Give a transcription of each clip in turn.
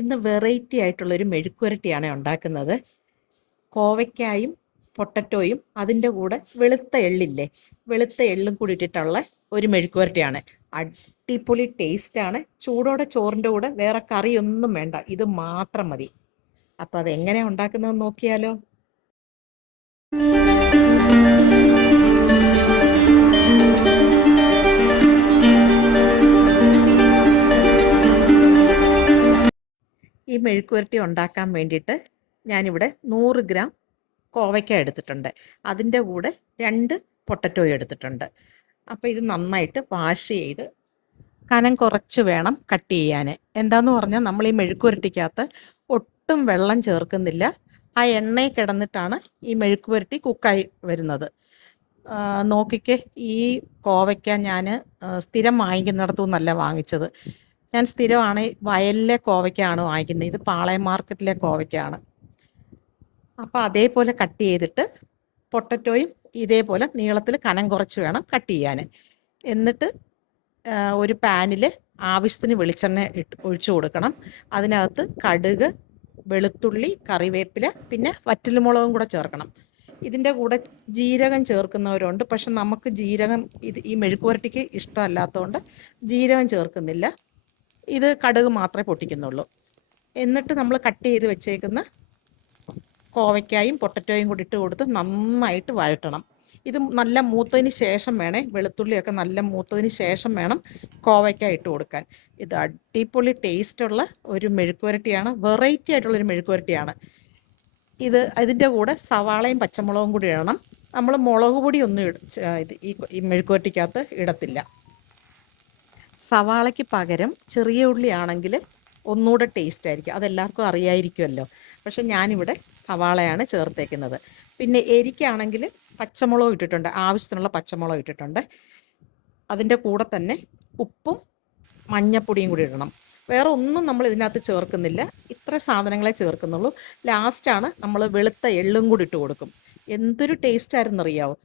ഇന്ന് വെറൈറ്റി ആയിട്ടുള്ളൊരു മെഴുക്കുവരട്ടിയാണ് ഉണ്ടാക്കുന്നത്. കോവയ്ക്കായും പൊട്ടറ്റോയും അതിൻ്റെ കൂടെ വെളുത്ത എള്ളില്ലേ, വെളുത്ത എള്ളും കൂടി ഇട്ടിട്ടുള്ള ഒരു മെഴുക്കുവരട്ടിയാണ്. അടിപൊളി ടേസ്റ്റാണ്. ചൂടോടെ ചോറിൻ്റെ കൂടെ വേറെ കറിയൊന്നും വേണ്ട, ഇത് മാത്രം മതി. അപ്പോൾ അതെങ്ങനെയാണ് ഉണ്ടാക്കുന്നതെന്ന് നോക്കിയാലോ. ഈ മെഴുക്കുവരട്ടി ഉണ്ടാക്കാൻ വേണ്ടിയിട്ട് ഞാനിവിടെ 100 ഗ്രാം കോവയ്ക്ക എടുത്തിട്ടുണ്ട്. അതിൻ്റെ കൂടെ 2 പൊട്ടറ്റോ എടുത്തിട്ടുണ്ട്. അപ്പോൾ ഇത് നന്നായിട്ട് വാഷ് ചെയ്ത് കനം കുറച്ച് വേണം കട്ട് ചെയ്യാൻ. എന്താന്ന് പറഞ്ഞാൽ നമ്മൾ ഈ മെഴുക്കുവരട്ടിക്കകത്ത് ഒട്ടും വെള്ളം ചേർക്കുന്നില്ല. ആ എണ്ണയിൽ കിടന്നിട്ടാണ് ഈ മെഴുക്കുവരട്ടി കുക്കായി വരുന്നത്. നോക്കിക്കേ, ഈ കോവയ്ക്ക ഞാൻ സ്ഥിരം വാങ്ങിക്കുന്നിടത്തു നിന്നല്ല വാങ്ങിച്ചത്. ഞാൻ സ്ഥിരമാണ് വയലിലെ കോവയ്ക്കാണ് വാങ്ങിക്കുന്നത്. ഇത് പാളയം മാർക്കറ്റിലെ കോവയ്ക്കാണ്. അപ്പോൾ അതേപോലെ കട്ട് ചെയ്തിട്ട് പൊട്ടറ്റോയും ഇതേപോലെ നീളത്തിൽ കനം കുറച്ച് വേണം കട്ട് ചെയ്യാൻ. എന്നിട്ട് ഒരു പാനിൽ ആവശ്യത്തിന് വെളിച്ചെണ്ണ ഒഴിച്ചു കൊടുക്കണം. അതിനകത്ത് കടുക്, വെളുത്തുള്ളി, കറിവേപ്പില, പിന്നെ വറ്റൽമുളകും കൂടെ ചേർക്കണം. ഇതിൻ്റെ കൂടെ ജീരകം ചേർക്കുന്നവരുണ്ട്, പക്ഷെ നമുക്ക് ജീരകം ഈ മെഴുക്കുവരട്ടിക്ക് ഇഷ്ടമല്ലാത്തതുകൊണ്ട് ജീരകം ചേർക്കുന്നില്ല. ഇത് കടുക് മാത്രമേ പൊട്ടിക്കുന്നുള്ളൂ. എന്നിട്ട് നമ്മൾ കട്ട് ചെയ്ത് വെച്ചേക്കുന്ന കോവയ്ക്കായും പൊട്ടറ്റോയും കൂടി ഇട്ട് കൊടുത്ത് നന്നായിട്ട് വഴറ്റണം. ഇത് നല്ല മൂത്തതിന് ശേഷം വേണേ, വെളുത്തുള്ളിയൊക്കെ നല്ല മൂത്തതിന് ശേഷം വേണം കോവയ്ക്ക ഇട്ട് കൊടുക്കാൻ. ഇത് അടിപൊളി ടേസ്റ്റുള്ള ഒരു മെഴുക്കുവരട്ടിയാണ്, വെറൈറ്റി ആയിട്ടുള്ളൊരു മെഴുക്കുവരട്ടിയാണ്. ഇതിൻ്റെ കൂടെ സവാളയും പച്ചമുളകും കൂടി ഇടണം. നമ്മൾ മുളക് പൊടി ഒന്നും ഈ മെഴുക്കുവരട്ടിക്കകത്ത് ഇടത്തില്ല. സവാളയ്ക്ക് പകരം ചെറിയ ഉള്ളി ആണെങ്കിൽ ഒന്നുകൂടെ ടേസ്റ്റ് ആയിരിക്കും. അതെല്ലാവർക്കും അറിയായിരിക്കുമല്ലോ. പക്ഷെ ഞാനിവിടെ സവാളയാണ് ചേർത്തേക്കുന്നത്. പിന്നെ എരിക്കാണെങ്കിൽ പച്ചമുളക് ഇട്ടിട്ടുണ്ട്, ആവശ്യത്തിനുള്ള പച്ചമുളക് ഇട്ടിട്ടുണ്ട്. അതിൻ്റെ കൂടെ തന്നെ ഉപ്പും മഞ്ഞപ്പൊടിയും കൂടി ഇടണം. വേറെ ഒന്നും നമ്മൾ ഇതിനകത്ത് ചേർക്കുന്നില്ല. ഇത്ര സാധനങ്ങളെ ചേർക്കുന്നുള്ളൂ. ലാസ്റ്റാണ് നമ്മൾ വെളുത്ത എള്ളും കൂടി ഇട്ട് കൊടുക്കും. എന്തൊരു ടേസ്റ്റായിരുന്നു അറിയാവോ.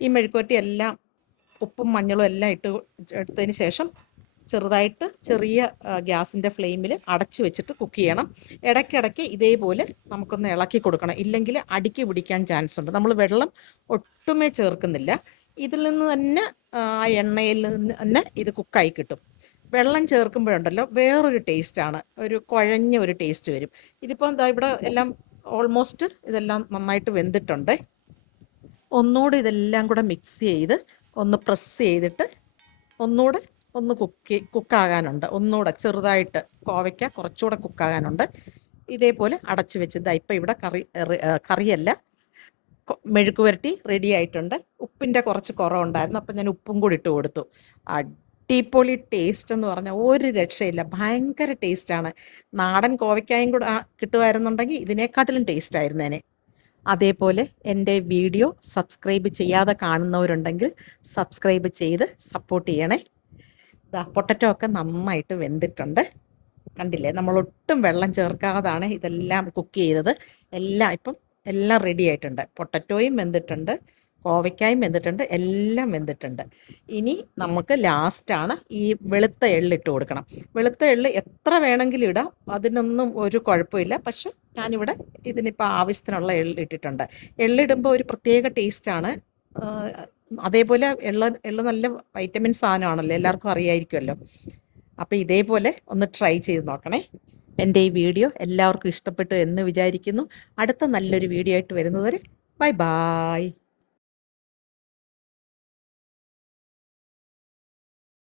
ഈ മെഴുക്കുവരട്ടി എല്ലാം ഉപ്പും മഞ്ഞളും എല്ലാം എടുത്തതിന് ശേഷം ചെറുതായിട്ട് ചെറിയ ഗ്യാസിൻ്റെ ഫ്ലെയിമിൽ അടച്ചു വെച്ചിട്ട് കുക്ക് ചെയ്യണം. ഇടയ്ക്കിടയ്ക്ക് ഇതേപോലെ നമുക്കൊന്ന് ഇളക്കി കൊടുക്കണം, ഇല്ലെങ്കിൽ അടിക്ക് പിടിക്കാൻ ചാൻസ് ഉണ്ട്. നമ്മൾ വെള്ളം ഒട്ടുമേ ചേർക്കുന്നില്ല. ഇതിൽ നിന്ന് തന്നെ ആ എണ്ണയിൽ നിന്ന് തന്നെ ഇത് കുക്കായി കിട്ടും. വെള്ളം ചേർക്കുമ്പോഴുണ്ടല്ലോ വേറൊരു ടേസ്റ്റാണ്, ഒരു കുഴഞ്ഞ ഒരു ടേസ്റ്റ് വരും. ഇതിപ്പോൾ എന്താ ഇവിടെ എല്ലാം ഓൾമോസ്റ്റ് ഇതെല്ലാം നന്നായിട്ട് വെന്തിട്ടുണ്ട്. ഒന്നുകൂടെ ഇതെല്ലാം കൂടെ മിക്സ് ചെയ്ത് ഒന്ന് പ്രസ് ചെയ്തിട്ട് ഒന്നുകൂടെ ഒന്ന് കുക്കാകാനുണ്ട്. ഒന്നുകൂടെ ചെറുതായിട്ട് കോവയ്ക്ക കുറച്ചുകൂടെ കുക്കാകാനുണ്ട്. ഇതേപോലെ അടച്ചു വെച്ചത് ഇപ്പം ഇവിടെ കറിയല്ല, മെഴുക്കുവരട്ടി റെഡി ആയിട്ടുണ്ട്. ഉപ്പിൻ്റെ കുറച്ച് കുറവുണ്ടായിരുന്നു, അപ്പം ഞാൻ ഉപ്പും കൂടി ഇട്ട് കൊടുത്തു. അടിപൊളി ടേസ്റ്റ് എന്ന് പറഞ്ഞാൽ ഒരു രക്ഷയില്ല, ഭയങ്കര ടേസ്റ്റാണ്. നാടൻ കോവയ്ക്കായും കൂടെ കിട്ടുമായിരുന്നുണ്ടെങ്കിൽ ഇതിനേക്കാട്ടിലും ടേസ്റ്റ് ആയിരുന്നേനെ. അതേപോലെ എൻ്റെ വീഡിയോ സബ്സ്ക്രൈബ് ചെയ്യാതെ കാണുന്നവരുണ്ടെങ്കിൽ സബ്സ്ക്രൈബ് ചെയ്ത് സപ്പോർട്ട് ചെയ്യണേ. പൊട്ടറ്റോ ഒക്കെ നന്നായിട്ട് വെന്തിട്ടുണ്ട്, കണ്ടില്ലേ. നമ്മളൊട്ടും വെള്ളം ചേർക്കാതാണ് ഇതെല്ലാം കുക്ക് ചെയ്തത്. എല്ലാം റെഡി ആയിട്ടുണ്ട്. പൊട്ടറ്റോയും വെന്തിട്ടുണ്ട്, കോവയ്ക്കായും വെന്തിട്ടുണ്ട്, എല്ലാം വെന്തിട്ടുണ്ട്. ഇനി നമുക്ക് ലാസ്റ്റാണ് ഈ വെളുത്ത എള്ളിട്ട് കൊടുക്കണം. വെളുത്ത എള്ള് എത്ര വേണമെങ്കിലും ഇടാം, അതിനൊന്നും ഒരു കുഴപ്പമില്ല. പക്ഷെ ഞാനിവിടെ ഇതിനിപ്പോൾ ആവശ്യത്തിനുള്ള എള്ളിട്ടിട്ടുണ്ട്. എള്ളിടുമ്പോൾ ഒരു പ്രത്യേക ടേസ്റ്റാണ്. അതേപോലെ എള്ള് നല്ല വൈറ്റമിൻ സാധനമാണല്ലോ, എല്ലാവർക്കും അറിയായിരിക്കുമല്ലോ. അപ്പോൾ ഇതേപോലെ ഒന്ന് ട്രൈ ചെയ്ത് നോക്കണേ. എൻ്റെ ഈ വീഡിയോ എല്ലാവർക്കും ഇഷ്ടപ്പെട്ടു എന്ന് വിചാരിക്കുന്നു. അടുത്ത നല്ലൊരു വീഡിയോ ആയിട്ട് വരുന്നതുവരെ ബൈ ബായ്.